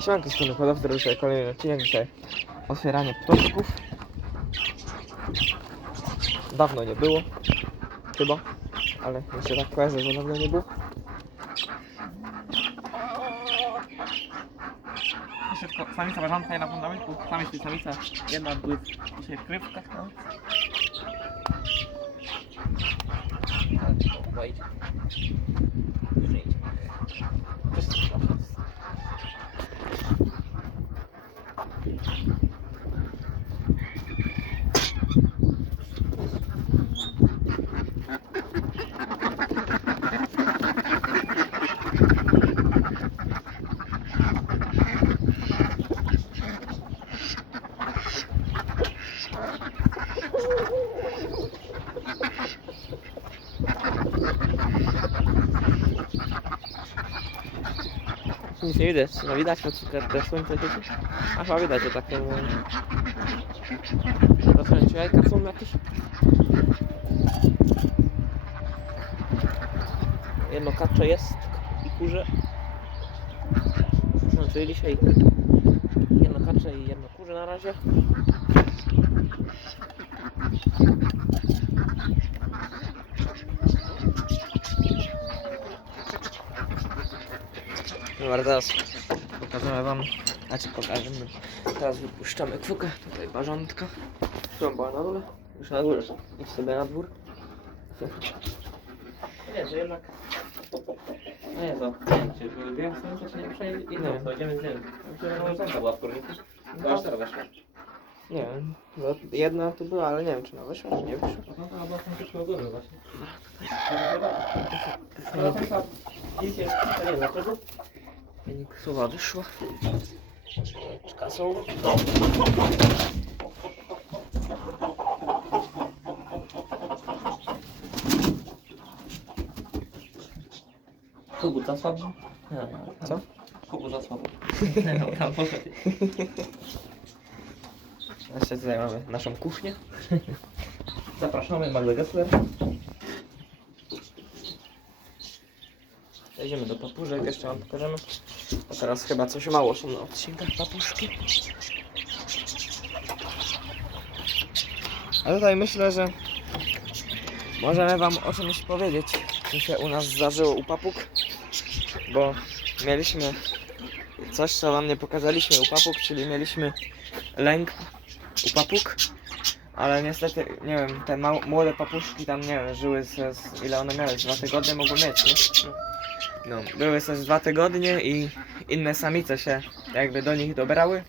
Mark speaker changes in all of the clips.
Speaker 1: Siemanko, strony hodowcy, dzisiaj kolejny odcinek, dzisiaj otwieranie ptaszków. Dawno nie było, chyba, ale mi się tak kojarzy, że dawno nie było.
Speaker 2: Szybko, samica ważanka i na fundamentu, samiec i samica, jedna były dzisiaj w krywkach, no. Wejdzie. Już
Speaker 1: Nic nie widać, no widać, bo te, te słońce świeci. A chyba widać, że takie... Zacząłem jajka są jakieś. Jedno kacze jest i kurze. No, czyli dzisiaj jedno kacze i jedno kurze na razie. Dobra, teraz pokażemy wam, znaczy pokażemy, teraz wypuszczamy kwokę, tutaj barzątka, którą była na dole, już na górze, idź sobie na dwór.
Speaker 2: Nie, że jednak... No nie, to, nie wiem, czy były dwie samice, czy nie,
Speaker 1: Nie
Speaker 2: jedną,
Speaker 1: wiem.
Speaker 2: to idziemy z tym. Myślę, że ważanka była w kurniku. To aż teraz weszła.
Speaker 1: Nie wiem, no jedna tu była, ale nie wiem czy ona wyszła, czy nie wyszła.
Speaker 2: No to była samica góry właśnie. Ale samica dzisiaj, nie wiem dlaczego.
Speaker 1: Feniksowa wyszła. Jajeczka są.
Speaker 2: Kogut za słabo? Nie,
Speaker 1: Co?
Speaker 2: Kogut za słabo. Nie, no, tam poszedł.
Speaker 1: Jeszcze tutaj mamy naszą kuchnię.
Speaker 2: Zapraszamy Magdę Gessler.
Speaker 1: Przejdziemy do papużek, jeszcze wam pokażemy. A teraz chyba coś mało są na odcinkach papuszki. A tutaj myślę, że możemy wam o czymś powiedzieć, co się u nas zdarzyło u papug, bo mieliśmy coś, co wam nie pokazaliśmy u papug, czyli mieliśmy lęk u papug, ale niestety, nie wiem, te młode papuszki tam, nie wiem, żyły ze, z, ile one miały, z dwa tygodnie mogły mieć, nie? No, były ze z dwa tygodnie i inne samice się jakby do nich dobrały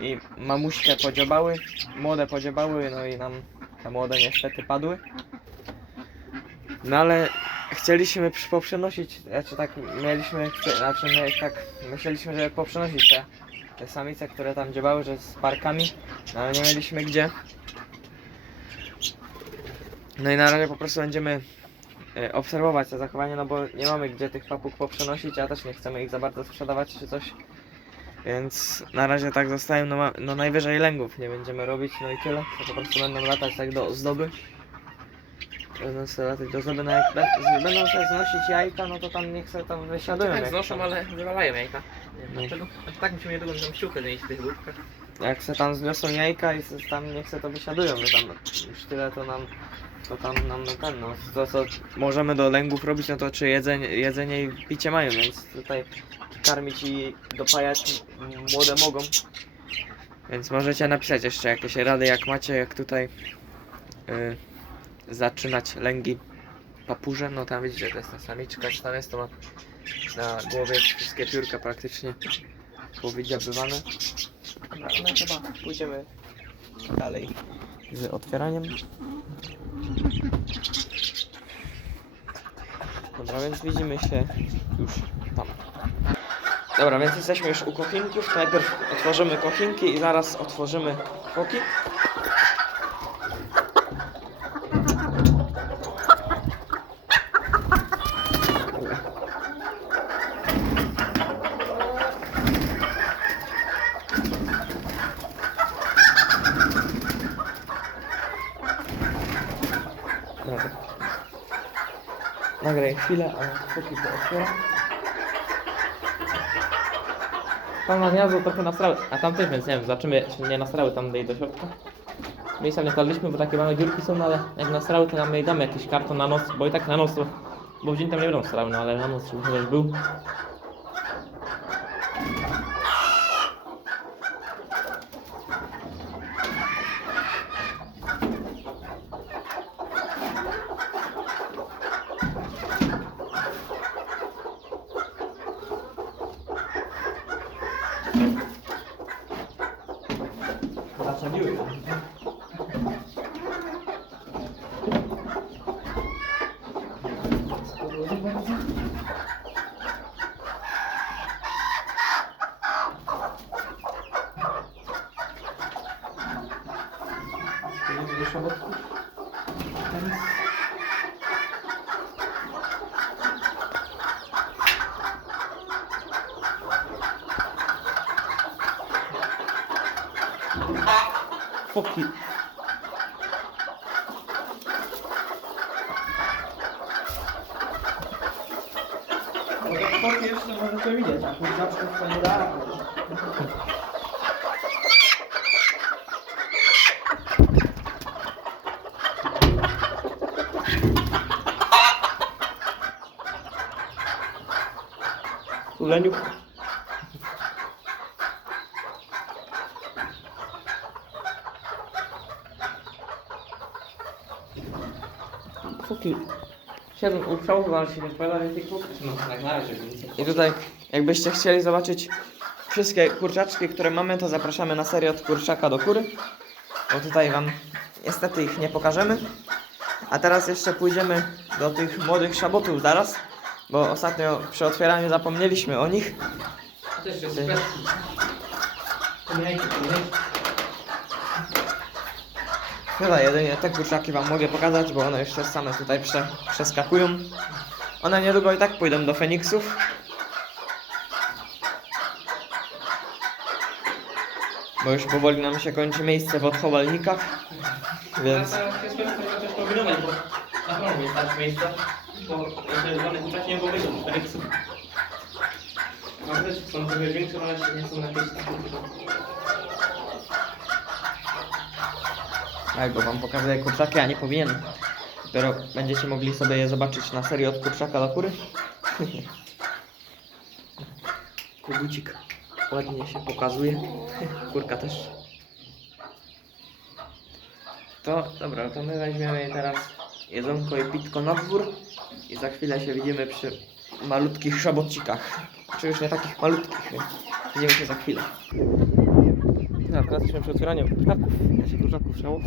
Speaker 1: i mamuśkę podziobały, młode podziobały, no i nam te młode niestety padły. No ale chcieliśmy poprzenosić, znaczy tak mieliśmy, znaczy my tak myśleliśmy, żeby poprzenosić te, te samice, które tam dziobały, że z parkami, no ale nie mieliśmy gdzie. No i na razie po prostu będziemy e, obserwować to zachowanie, no bo nie mamy gdzie tych papug poprzenosić, a też nie chcemy ich za bardzo sprzedawać czy coś. Więc na razie tak zostają, no, no najwyżej lęgów nie będziemy robić, no i tyle. To po prostu będą latać tak do ozdoby. Będą sobie latać do ozdoby, no jak będą sobie znosić jajka, no to tam niech sobie tam wysiadują.
Speaker 2: Tak
Speaker 1: jak
Speaker 2: znoszą,
Speaker 1: tam-
Speaker 2: ale wywalają jajka. Nie wiem
Speaker 1: No.
Speaker 2: dlaczego. A tak musimy niedługo tam siłkę zmienić w tych łódkach.
Speaker 1: Jak se tam zniosą jajka i se tam niech se to wysiadują, no tam już tyle to nam, to tam nam no ten, no to co możemy do lęgów robić, no to czy jedzenie, jedzenie i picie mają, więc tutaj karmić i dopajać m- młode mogą. Więc możecie napisać jeszcze jakieś rady, jak macie, jak tutaj y, zaczynać lęgi papurze, no tam widzicie, to jest ta samiczka, czy tam jest to ma na głowie wszystkie piórka praktycznie powydziabywane. No, no chyba pójdziemy dalej z otwieraniem. Dobra, więc widzimy się już tam. Dobra, więc jesteśmy już u kochinków. Najpierw otworzymy kochinki i zaraz otworzymy foki. Dobra. Nagraj chwilę, a foki to otwieram.
Speaker 2: Tam na gniazdo trochę nastrały, a tam też, więc nie wiem, zobaczymy, czy nie nastrały tam do środka. Miejsca nie kładliśmy, bo takie małe dziurki są, no ale jak nastrały, to nam damy jakiś karton na noc, bo i tak na noc bo w dzień tam nie będą strały, no ale na noc żeby chociaż był. 他成就有。Thank you. Zasadziły tam. Foki.
Speaker 3: Foki jeszcze może to widzieć, a kurczaczków to nie da.
Speaker 2: Tuleniu. Przołu, ale się nie odpowiada, więc no tak na razie.
Speaker 1: I tutaj, jakbyście chcieli zobaczyć wszystkie kurczaczki, które mamy, to zapraszamy na serię od kurczaka do kury. Bo tutaj Wam niestety ich nie pokażemy. A teraz jeszcze pójdziemy do tych młodych szabotów zaraz, bo ostatnio przy otwieraniu zapomnieliśmy o nich.
Speaker 2: To też jest
Speaker 1: Chyba jedynie te kurczaki Wam mogę pokazać, bo one jeszcze same tutaj prze, przeskakują. One niedługo i tak pójdą do Feniksów. Bo już powoli nam się kończy miejsce w odchowalnikach. Więc
Speaker 2: bo jeszcze też są trochę większe, ale nie są jakieś takie.
Speaker 1: Tak, bo Wam pokazuję kurczaki, a nie powinienem. Dopiero będziecie mogli sobie je zobaczyć na serii od kurczaka do kury. Kogucik ładnie się pokazuje. Kurka też. To dobra, to my weźmiemy teraz jedzonko i pitko na dwór i za chwilę się widzimy przy malutkich szabocikach. Czy już nie takich malutkich, więc widzimy się za chwilę.
Speaker 2: Teraz jesteśmy przy otwieraniu kurczaków. Się kurczaków szło.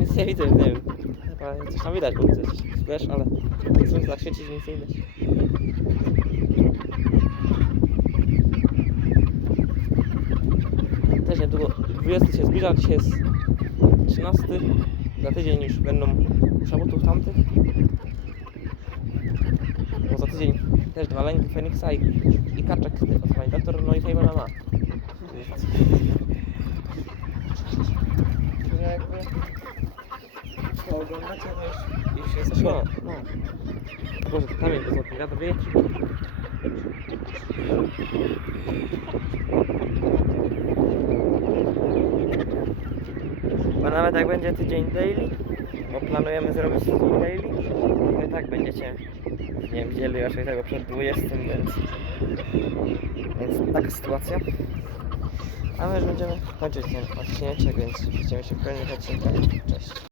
Speaker 2: Nic nie widzę, nie wiem. Chyba coś tam widać, bo widzę coś splash, ale tak świeci, że nic nie widać. Też niedługo 20 się zbliża, dzisiaj jest 13. Za tydzień już będą szabotów tamtych. Bo za tydzień też dwa lęki Feniksa i, i kaczek od pani doktor, no i Fame ma.
Speaker 1: Że jakby to oglądacie, to już, już jest
Speaker 2: No, no. Boże, to kamień to złoty, wiatr wieje.
Speaker 1: Bo nawet jak będzie tydzień daily, bo planujemy zrobić daily, to i tak będziecie, nie wiem, widzieli raczej tego przed 20, więc, więc taka sytuacja. A my już będziemy kończyć ten odcinek, więc widzimy się w kolejnych odcinkach. Cześć.